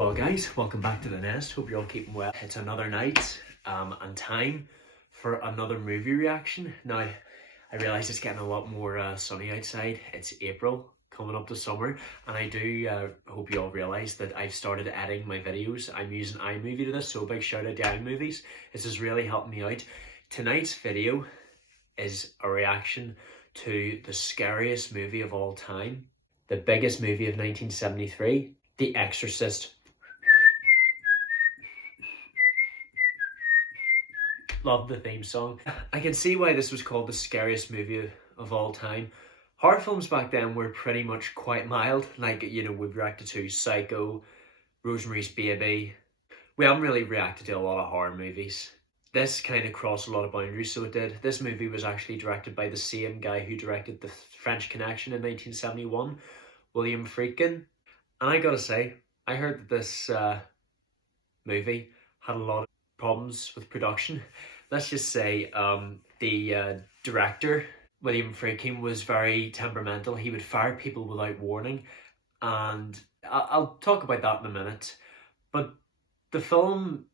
Well guys, welcome back to the nest. Hope you're all keeping well. It's another night and time for another movie reaction. Now, I realise it's getting a lot more sunny outside. It's April, coming up to summer, and I do hope you all realise that I've started editing my videos. I'm using iMovie to this, so a big shout out to iMovies. This is really helping me out. Tonight's video is a reaction to the scariest movie of all time, the biggest movie of 1973, The Exorcist. Love the theme song. I can see why this was called the scariest movie of all time. Horror films back then were pretty much quite mild. Like, you know, we've reacted to Psycho, Rosemary's Baby. We haven't really reacted to a lot of horror movies. This kind of crossed a lot of boundaries, so it did. This movie was actually directed by the same guy who directed The French Connection in 1971, William Friedkin. And I gotta say, I heard that this movie had a lot of problems with production. Let's just say the director, William Friedkin, was very temperamental. He would fire people without warning, and I'll talk about that in a minute. But the film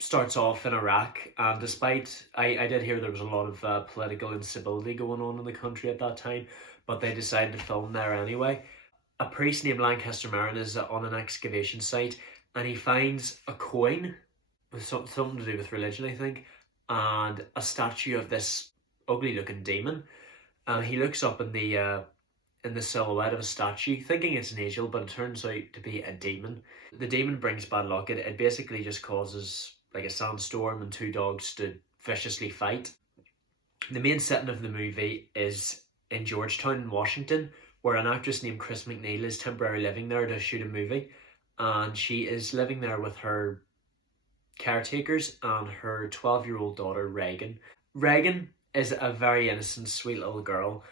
starts off in Iraq, and despite, I did hear there was a lot of political instability going on in the country at that time, but they decided to film there anyway. A priest named Lancaster Marin is on an excavation site, and he finds a coin with something to do with religion, I think, and a statue of this ugly looking demon. He looks up in the silhouette of a statue, thinking it's an angel, but it turns out to be a demon. The demon brings bad luck. It basically just causes like a sandstorm and two dogs to viciously fight. The main setting of the movie is in Georgetown, Washington, where an actress named Chris McNeil is temporarily living there to shoot a movie, and she is living there with her caretakers and her 12-year-old daughter, Reagan. Reagan is a very innocent, sweet little girl,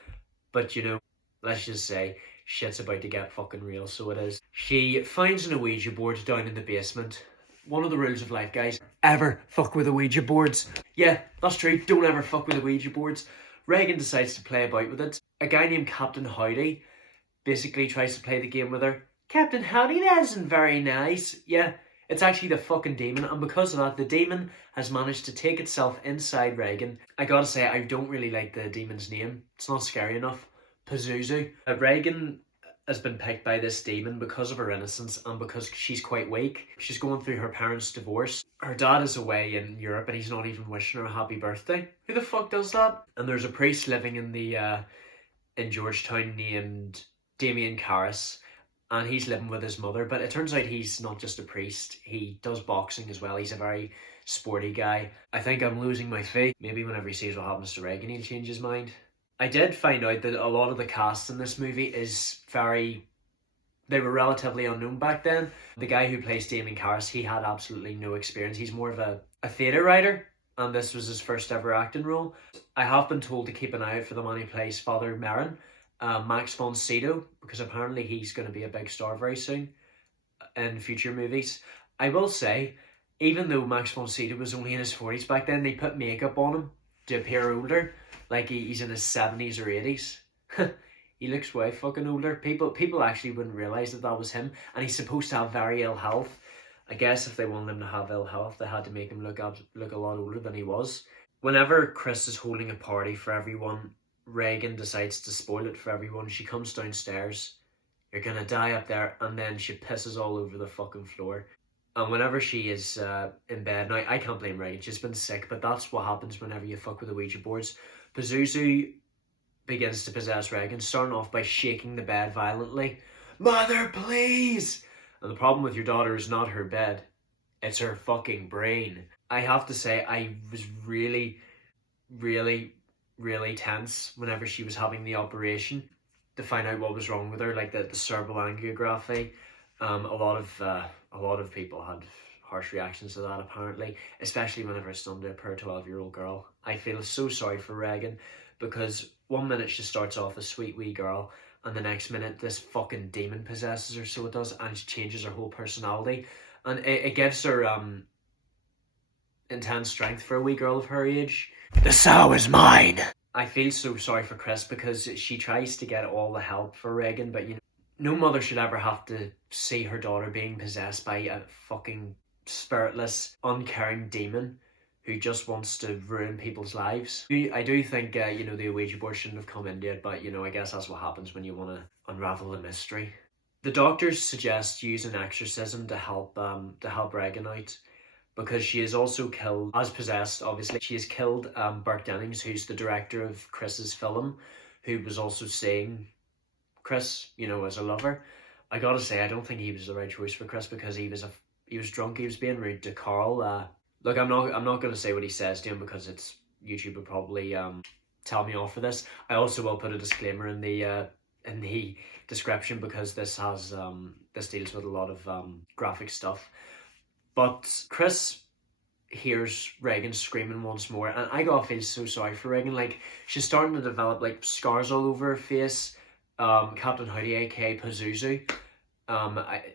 but you know, let's just say shit's about to get fucking real, so it is. She finds an Ouija board down in the basement. One of the rules of life, guys, ever fuck with the Ouija boards. Yeah, that's true, don't ever fuck with the Ouija boards. Reagan decides to play about with it. A guy named Captain Howdy basically tries to play the game with her. Captain Howdy, that isn't very nice. Yeah, it's actually the fucking demon, and because of that, the demon has managed to take itself inside Reagan. I gotta say, I don't really like the demon's name. It's not scary enough. Pazuzu. Reagan has been picked by this demon because of her innocence and because she's quite weak. She's going through her parents' divorce. Her dad is away in Europe and he's not even wishing her a happy birthday. Who the fuck does that? And there's a priest living in Georgetown named Damien Karras, and he's living with his mother, but it turns out he's not just a priest, he does boxing as well. He's a very sporty guy. I think I'm losing my faith. Maybe whenever he sees what happens to Reagan, he'll change his mind. I did find out that a lot of the cast in this movie they were relatively unknown back then. The guy who plays Damien Karras, he had absolutely no experience. He's more of a theatre writer, and this was his first ever acting role. I have been told to keep an eye out for the man who plays Father Merrin, Max von Sydow, because apparently he's going to be a big star very soon in future movies. I will say, even though Max von Sydow was only in his 40s back then, they put makeup on him to appear older, like he's in his 70s or 80s. He looks way fucking older. People actually wouldn't realise that was him, and he's supposed to have very ill health. I guess if they wanted him to have ill health, they had to make him look a lot older than he was. Whenever Chris is holding a party for everyone, Reagan decides to spoil it for everyone. She comes downstairs, you're gonna die up there, and then she pisses all over the fucking floor. And whenever she is in bed, now I can't blame Reagan, she's been sick, but that's what happens whenever you fuck with the Ouija boards. Pazuzu begins to possess Reagan, starting off by shaking the bed violently. Mother, please! And the problem with your daughter is not her bed, it's her fucking brain. I have to say, I was really, really, really tense whenever she was having the operation to find out what was wrong with her, like the cerebral angiography. A lot of people had harsh reactions to that apparently, especially whenever it's done to a poor 12-year-old girl. I feel so sorry for Reagan, because one minute she starts off a sweet wee girl, and the next minute this fucking demon possesses her, so it does, and she changes her whole personality, and it gives her intense strength for a wee girl of her age. The sow is mine! I feel so sorry for Chris, because she tries to get all the help for Reagan, but you know, No mother should ever have to see her daughter being possessed by a fucking spiritless, uncaring demon who just wants to ruin people's lives. I do think, the Ouija board shouldn't have come into it, but, I guess that's what happens when you want to unravel the mystery. The doctors suggest using exorcism to help Regan out, because she is also killed, as possessed, obviously. She has killed Burt Dennings, who's the director of Chris's film, who was also seeing Chris, as a lover. I gotta say, I don't think he was the right choice for Chris, because he was drunk, he was being rude to Carl. Look, I'm not gonna say what he says to him, because it's YouTube would probably tell me off for this. I also will put a disclaimer in the description, because this deals with a lot of graphic stuff. But Chris hears Regan screaming once more, and I gotta feel so sorry for Regan. Like, she's starting to develop like scars all over her face. Captain Howdy, aka Pazuzu.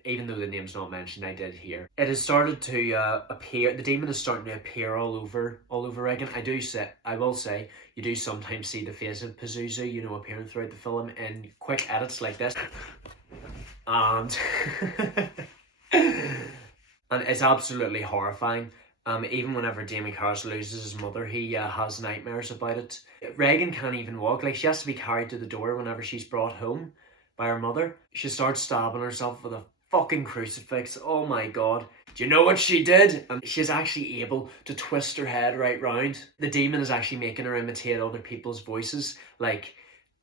Even though the name's not mentioned, I did hear it has started to appear. The demon is starting to appear all over Regan. I will say, you do sometimes see the face of Pazuzu, appearing throughout the film in quick edits like this, and and it's absolutely horrifying. Even whenever Damien Karras loses his mother, he has nightmares about it. Regan can't even walk. Like, she has to be carried to the door whenever she's brought home by her mother. She starts stabbing herself with a fucking crucifix. Oh my god. Do you know what she did? And she's actually able to twist her head right round. The demon is actually making her imitate other people's voices, like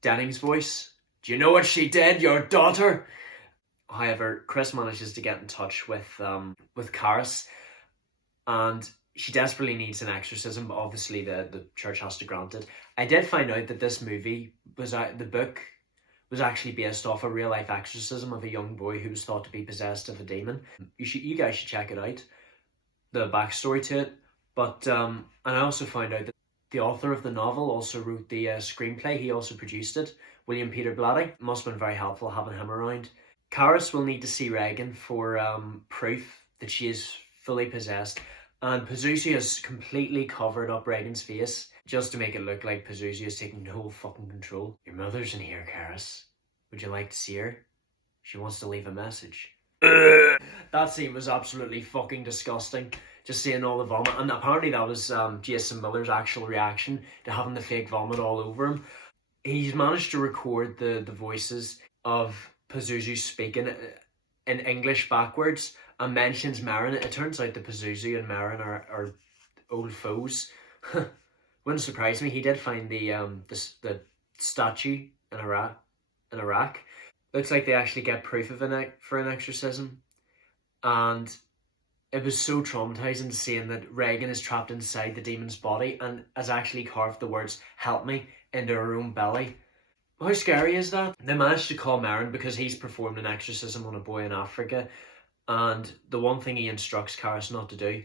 Denning's voice. Do you know what she did, your daughter? However, Chris manages to get in touch with Karras, and she desperately needs an exorcism, but obviously the church has to grant it. I did find out that this movie the book was actually based off a real life exorcism of a young boy who was thought to be possessed of a demon. You guys should check it out, the backstory to it. But and I also found out that the author of the novel also wrote the screenplay. He also produced it, William Peter Blatty. Must have been very helpful having him around. Karras will need to see Regan for proof that she is fully possessed, and Pazuzu has completely covered up Regan's face just to make it look like Pazuzu is taking no fucking control. Your mother's in here, Karras. Would you like to see her? She wants to leave a message. That scene was absolutely fucking disgusting. Just seeing all the vomit, and apparently that was Jason Miller's actual reaction to having the fake vomit all over him. He's managed to record the voices of Pazuzu speaking in English backwards, and mentions Marin. It turns out that Pazuzu and Marin are old foes. Wouldn't surprise me. He did find the statue in Iraq. Looks like they actually get proof of for an exorcism, and it was so traumatizing seeing that Regan is trapped inside the demon's body and has actually carved the words "help me" into her own belly. How scary is that? They managed to call Marin because he's performed an exorcism on a boy in Africa, and the one thing he instructs Karras not to do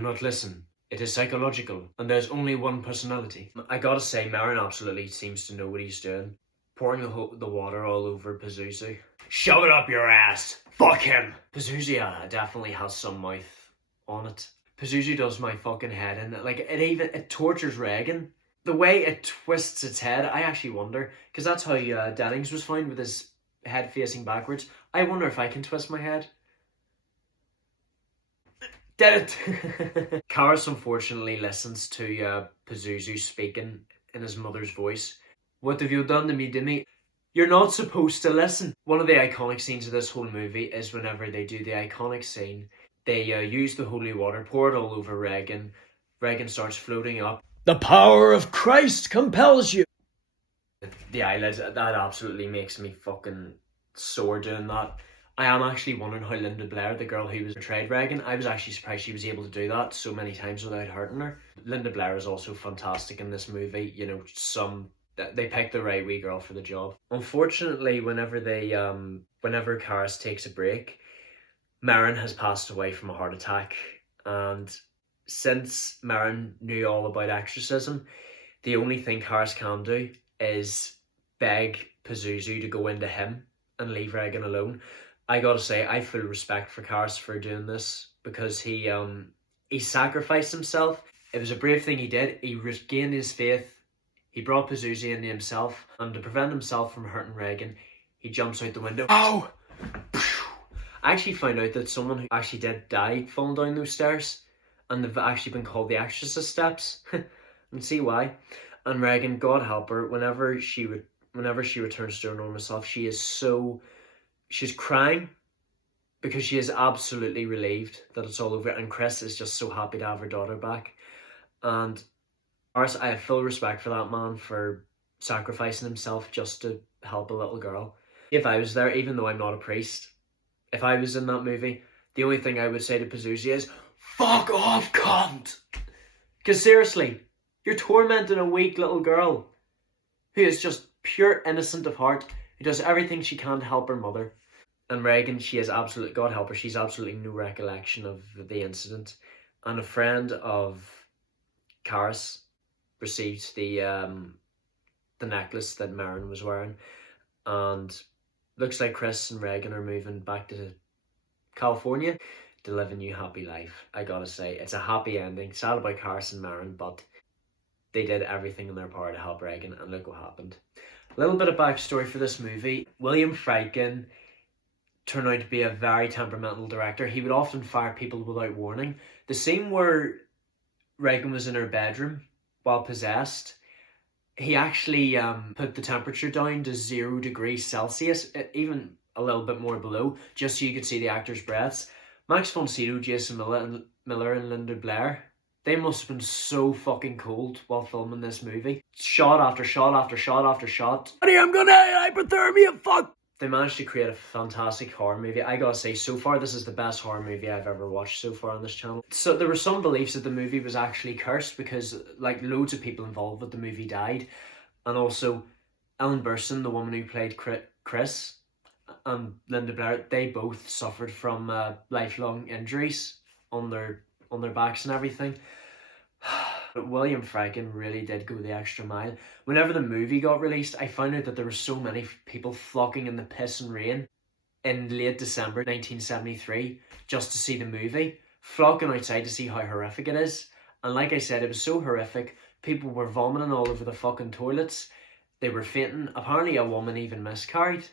not listen. It is psychological, and there's only one personality. I gotta say, Marin absolutely seems to know what he's doing. Pouring the water all over Pazuzu. Shove it up your ass! Fuck him! Pazuzu definitely has some mouth on it. Pazuzu does my fucking head in. Like, it tortures Regan. The way it twists its head, I actually wonder, because that's how Dennings was found, with his head facing backwards. I wonder if I can twist my head. Did it! Karras unfortunately listens to Pazuzu speaking in his mother's voice. What have you done to me, Dimmy? You're not supposed to listen. One of the iconic scenes of this whole movie is whenever they do the iconic scene, they use the holy water, pour it all over Regan. Regan starts floating up. The power of Christ compels you. The eyelids, that absolutely makes me fucking sore doing that. I am actually wondering how Linda Blair, the girl who was portrayed Regan, I was actually surprised she was able to do that so many times without hurting her. Linda Blair is also fantastic in this movie. They picked the right wee girl for the job. Unfortunately, whenever Karras takes a break, Marin has passed away from a heart attack, and since Marin knew all about exorcism, the only thing Karras can do is beg Pazuzu to go into him and leave Regan alone. I gotta say, I have full respect for Karras for doing this, because he sacrificed himself. It was a brave thing he did. He regained his faith. He brought Pazuzu into himself, and to prevent himself from hurting Regan, he jumps out the window. Oh! I actually found out that someone who actually did die falling down those stairs, and they've actually been called the Exorcist steps. And see why. And Regan, God help her, whenever she returns to her normal self, she's crying because she is absolutely relieved that it's all over, and Chris is just so happy to have her daughter back. And I have full respect for that man for sacrificing himself just to help a little girl. If I was there, even though I'm not a priest, if I was in that movie, the only thing I would say to Pazuzu is, fuck off, cunt! Because seriously, you're tormenting a weak little girl who is just pure innocent of heart, who does everything she can to help her mother. And Regan, she has absolutely, God help her, she's absolutely no recollection of the incident. And a friend of Karis received the necklace that Marin was wearing, and looks like Chris and Regan are moving back to California to live a new happy life. I gotta say, it's a happy ending. Sad about Karis and Marin, but they did everything in their power to help Regan, and look what happened. A little bit of backstory for this movie. William Friedkin turned out to be a very temperamental director. He would often fire people without warning. The scene where Regan was in her bedroom while possessed, he actually put the temperature down to 0 degrees Celsius, even a little bit more below, just so you could see the actors' breaths. Max von Sydow, Jason Miller and Linda Blair, they must have been so fucking cold while filming this movie. Shot after shot after shot after shot. Honey, I'm gonna hypothermia, fuck! They managed to create a fantastic horror movie. I gotta say, so far this is the best horror movie I've ever watched so far on this channel. So there were some beliefs that the movie was actually cursed because like loads of people involved with the movie died. And also Ellen Burstyn, the woman who played Chris, and Linda Blair, they both suffered from lifelong injuries on their backs and everything. But William Friedkin really did go the extra mile. Whenever the movie got released, I found out that there were so many people flocking in the piss and rain in late December 1973 just to see the movie, flocking outside to see how horrific it is. And like I said, it was so horrific, people were vomiting all over the fucking toilets, they were fainting, apparently a woman even miscarried.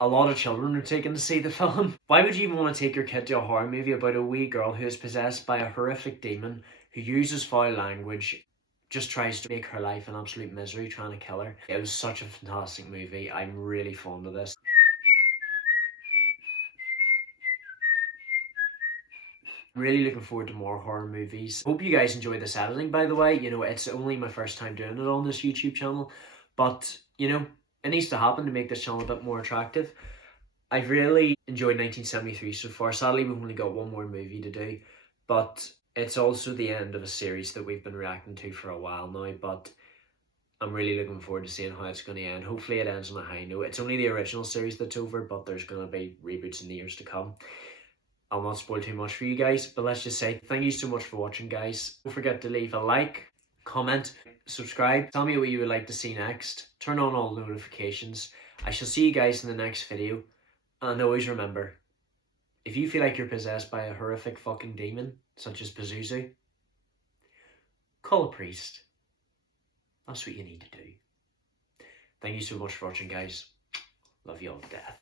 A lot of children were taken to see the film. Why would you even want to take your kid to a horror movie about a wee girl who is possessed by a horrific demon, who uses foul language, just tries to make her life an absolute misery trying to kill her? It was such a fantastic movie. I'm really fond of this. Really looking forward to more horror movies. Hope you guys enjoy this editing, by the way. You know, it's only my first time doing it on this YouTube channel, but, you know, it needs to happen to make this channel a bit more attractive. I've really enjoyed 1973 so far. Sadly, we've only got one more movie to do, but it's also the end of a series that we've been reacting to for a while now, but I'm really looking forward to seeing how it's going to end. Hopefully it ends on a high note. It's only the original series that's over, but there's going to be reboots in the years to come. I'll not spoil too much for you guys, but let's just say thank you so much for watching, guys. Don't forget to leave a like, comment, subscribe, tell me what you would like to see next, turn on all notifications. I shall see you guys in the next video, and always remember, if you feel like you're possessed by a horrific fucking demon, such as Pazuzu, call a priest. That's what you need to do. Thank you so much for watching, guys. Love you all to death.